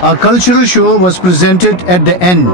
A cultural show was presented at the end.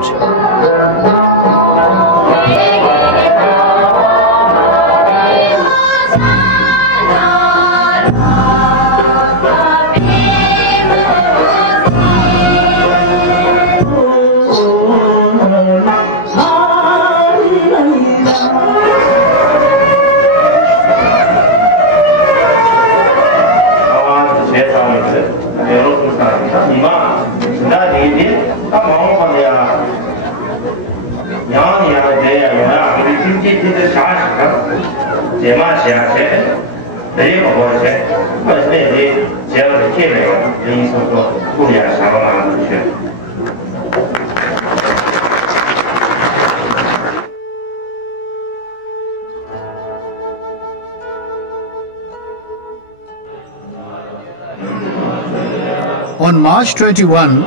On March 21,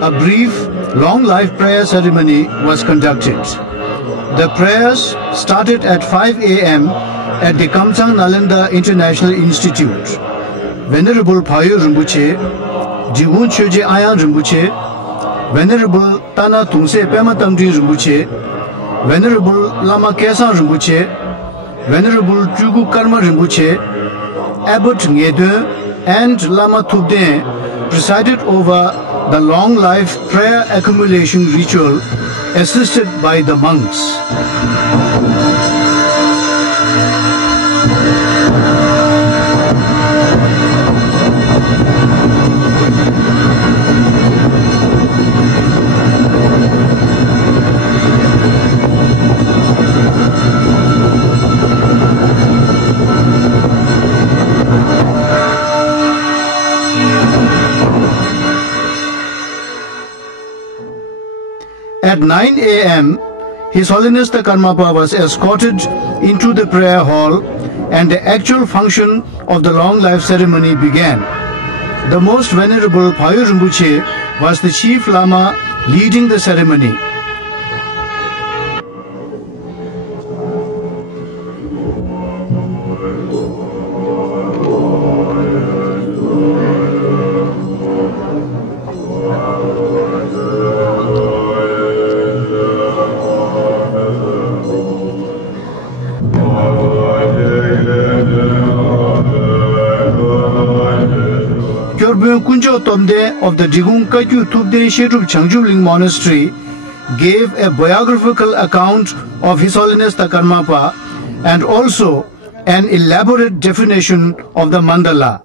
a brief, long-life prayer ceremony was conducted. The prayers started at 5 a.m. at the Kamsang Nalanda International Institute. Venerable Phayo Rinpoche, Jigun Choje Ayan Rinpoche, Venerable Tana Tungse Pema Tamdri Rinpoche, Venerable Lama Kesan Rinpoche, Venerable Chugu Karma Rinpoche, Abbot Ngedwe, and Lama Thubden presided over the long life prayer accumulation ritual assisted by the monks. At 9 a.m., His Holiness the Karmapa was escorted into the prayer hall and the actual function of the long life ceremony began. The Most Venerable Phayo Rinpoche was the chief lama leading the ceremony. Kunjo Tomde of the Jigung Kaju Thubde Shetup Changchubling Monastery gave a biographical account of His Holiness the Karmapa and also an elaborate definition of the mandala.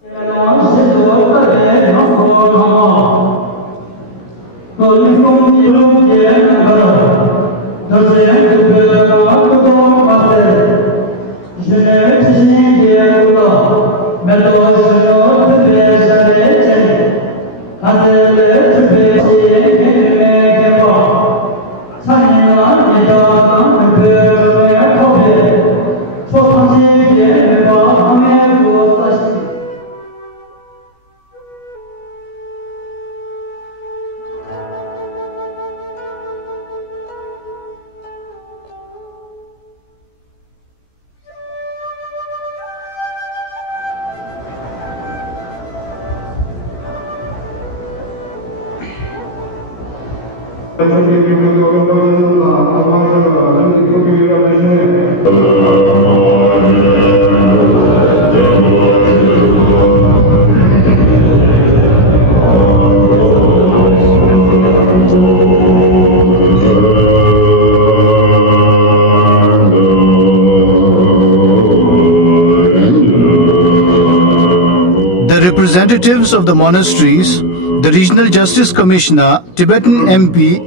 Representatives of the monasteries, the Regional Justice Commissioner, Tibetan MP,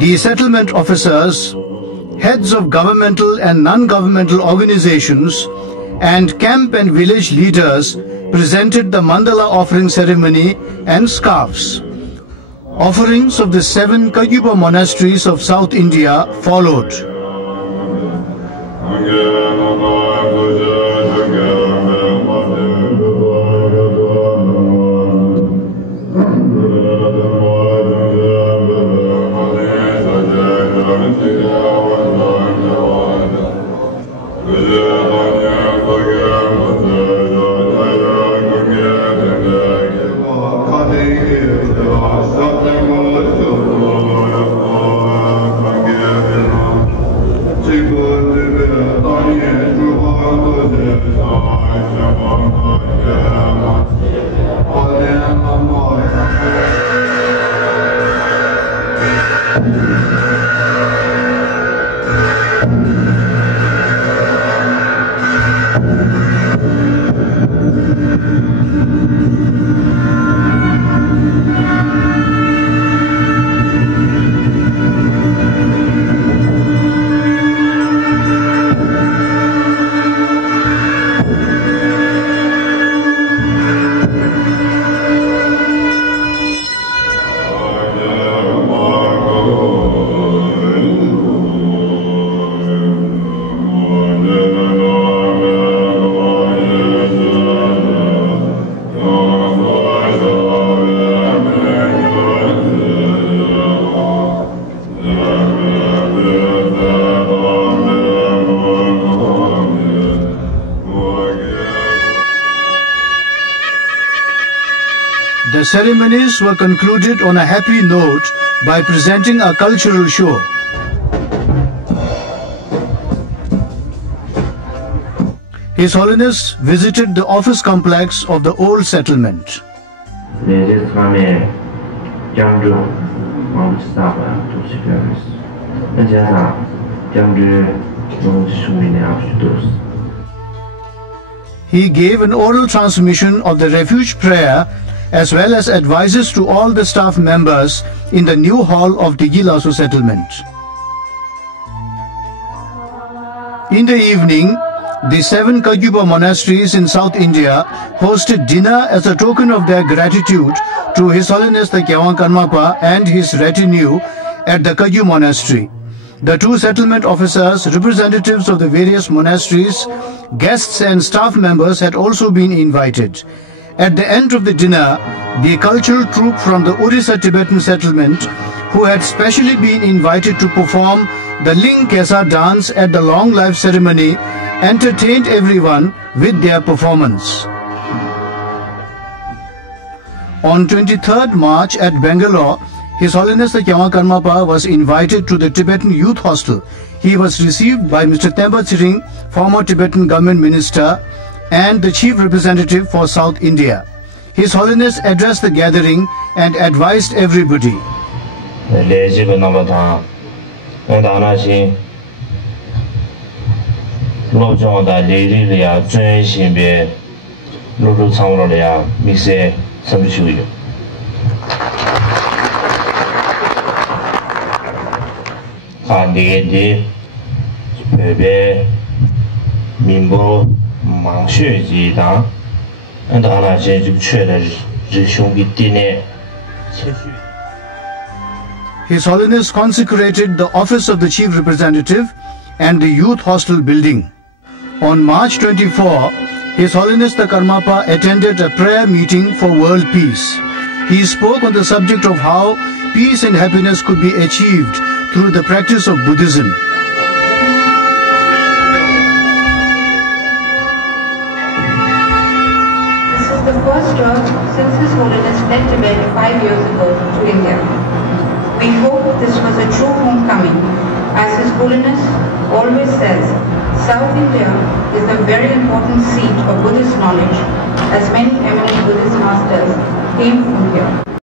the settlement officers, heads of governmental and non-governmental organizations, and camp and village leaders presented the mandala offering ceremony and scarves. Offerings of the 7 Kagyupa monasteries of South India followed. ceremonies were concluded on a happy note by presenting a cultural show. His Holiness visited the office complex of the old settlement. He gave an oral transmission of the refuge prayer as well as advices to all the staff members in the new hall of Digilasu settlement. In the evening, the 7 Karmapa monasteries in South India hosted dinner as a token of their gratitude to His Holiness the Karmapa and his retinue at the Karmapa monastery. The 2 settlement officers, representatives of the various monasteries, guests and staff members had also been invited. At the end of the dinner, the cultural troupe from the Orissa Tibetan settlement, who had specially been invited to perform the Ling Kesa dance at the long life ceremony, entertained everyone with their performance. On 23rd March at Bangalore, His Holiness the Karmapa was invited to the Tibetan Youth Hostel. He was received by Mr. Temba Tsering, former Tibetan government minister and the chief representative for South India. His Holiness addressed the gathering and advised everybody. His Holiness consecrated the office of the Chief Representative and the Youth Hostel building. On March 24, His Holiness the Karmapa attended a prayer meeting for world peace. He spoke on the subject of how peace and happiness could be achieved through the practice of Buddhism. This is the first tour since His Holiness left Tibet 5 years ago to India. We hope this was a true homecoming. As His Holiness always says, South India is a very important seat of Buddhist knowledge, as many eminent Buddhist masters came from here.